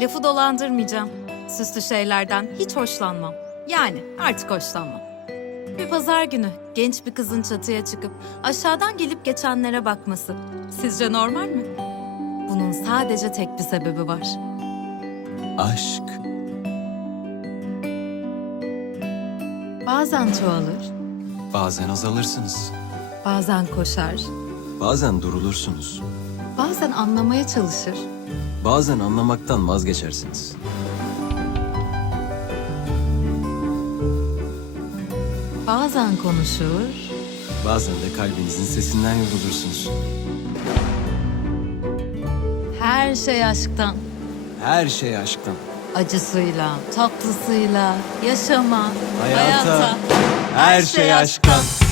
Lafı dolandırmayacağım. Süslü şeylerden hiç hoşlanmam. Yani artık hoşlanmam. Bir pazar günü genç bir kızın çatıya çıkıp aşağıdan gelip geçenlere bakması. Sizce normal mi? Bunun sadece tek bir sebebi var. Aşk. Bazen çoğalır, Bazen azalırsınız. bazen koşar, Bazen durulursunuz. bazen anlamaya çalışır. Bazen anlamaktan vazgeçersiniz. Bazen konuşur, Bazen de kalbinizin sesinden yorulursunuz. her şey aşktan. Her şey aşktan. Acısıyla, tatlısıyla, yaşama, Hayata, her şey aşktan.